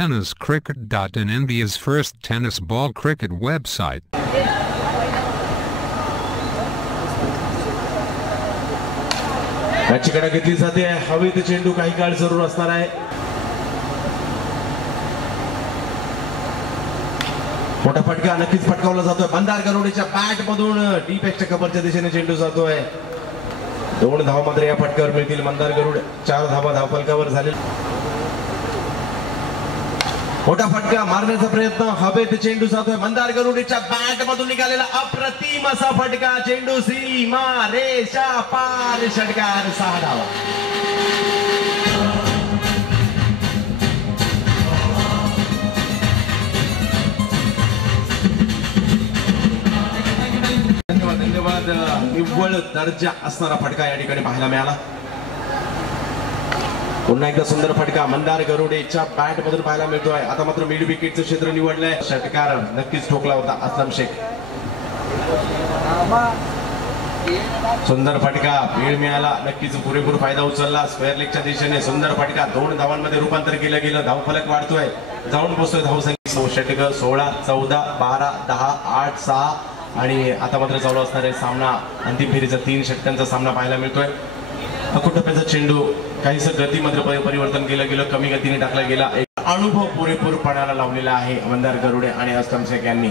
tenniscricket.in, India's first tennis ball cricket website. मॅचची कडा घेतली जाते. हवेत चेंडू काही काळ जरूर असणार आहे. मोठा फटका नक्कीच फटकावला जातोय. मंदार गरुडेच्या बॅट मधून डीप एक्सच्या कव्हरच्या दिशेने चेंडू जातोय. 2 धावा मात्र या फटक्यावर मिळतील. मंदार गरुड 4 धावा धावफलकावर झाले. मोठा फटका मारण्याचा प्रयत्न. हवेत चेंडू जातोय. मंदार गरुडेच्या बॅट मधून निघालेला अप्रतिम असा फटका. चेंडू सीमा रेषा पार. षटकार 6 धावा. धन्यवाद. निव्वळ दर्जा असणारा फटका या ठिकाणी पाहायला मिळाला. पुन्हा एकदा सुंदर फटका मंदार गरुडेच्या बॅट मधून पाहायला मिळतोय. आता मात्र मिड विकेटचं क्षेत्र निवडलंय. षटकार नक्कीच ठोकला होता असलम शेख. सुंदर फटका. वेळ मिळाला नक्कीच पुरेपूर फायदा उचलला. स्क्वेअर लेगच्या दिशेने सुंदर फटका. 2 धावांमध्ये रूपांतर केलं गेलं. धावफलक वाढतोय. जाऊन पोहोचतोय धावसंख्या. षटक 16 14 12 10 8 6 आणि आता मात्र चालू असणार आहे सामना. अंतिम फेरीचा 3 षटकांचा सामना पाहायला मिळतोय. अकुटप्याचा चेंडू काहीसं गतीमध्ये परिवर्तन केलं गेलं. कमी गतीने टाकला गेला. एक अनुभव पुरेपूर पणाला लावलेला आहे मंदार गरुडे आणि असलम शेख यांनी.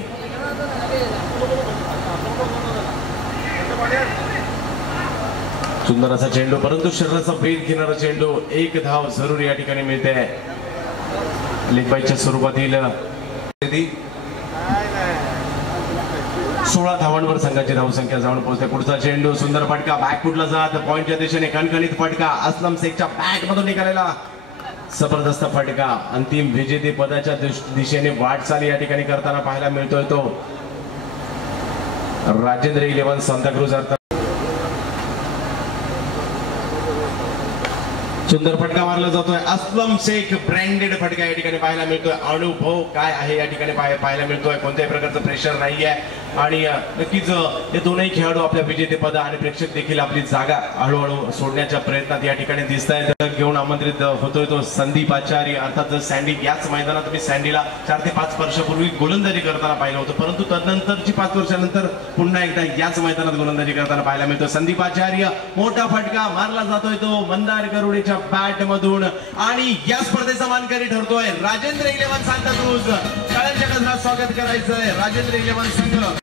सुंदर असा चेंडू परंतु शरीराचा भेद घेणारा चेंडू. 1 धाव जरूर या ठिकाणी मिळते. लेग बायच्या स्वरूपातील 16 धावांवर संघाची धावसंख्या जाऊन पोहोचते. पुढचा चेंडू सुंदर फटका. बॅकफुटला जात पॉइंटच्या दिशेने कणकणीत फटका. असलम शेखच्या बॅट मधून निघालेला जबरदस्त फटका. अंतिम विजेते पदाच्या दिशेने वाटचाल या ठिकाणी करताना पाहायला मिळतोय तो राजेंद्र 11 सांताक्रूज. सुंदर फटका मारला जातोय. असलम शेख ब्रँडेड फटका या ठिकाणी पाहायला मिळतोय. अनुभव काय आहे या ठिकाणी पाहायला मिळतोय. कोणत्याही प्रकारचं प्रेशर नाहीये आणि नक्कीच हे दोनही खेळाडू आपल्या विजेतेपद आणि प्रेक्षक देखील आपली जागा हळूहळू सोडण्याच्या प्रयत्नात या ठिकाणी दिसत आहेत. घेऊन आमंत्रित होतोय तो संदीप आचार्य अर्थात सँडी. याच मैदानात तुम्ही सँडीला 4 ते 5 वर्षापूर्वी गोलंदाजी करताना पाहिलं होतं परंतु तदनंतरची 5 वर्षानंतर पुन्हा एकदा याच मैदानात गोलंदाजी करताना पाहायला मिळतो. संदीप आचार्य. मोठा फटका मारला जातोय तो मंदार गरुडेच्या बॅट मधून आणि या स्पर्धेचा मानकरी ठरतोय राजेंद्र 11 सांताक्रूज. टाळ्यांच्या गजरात स्वागत करायचंय राजेंद्र 11 संघ.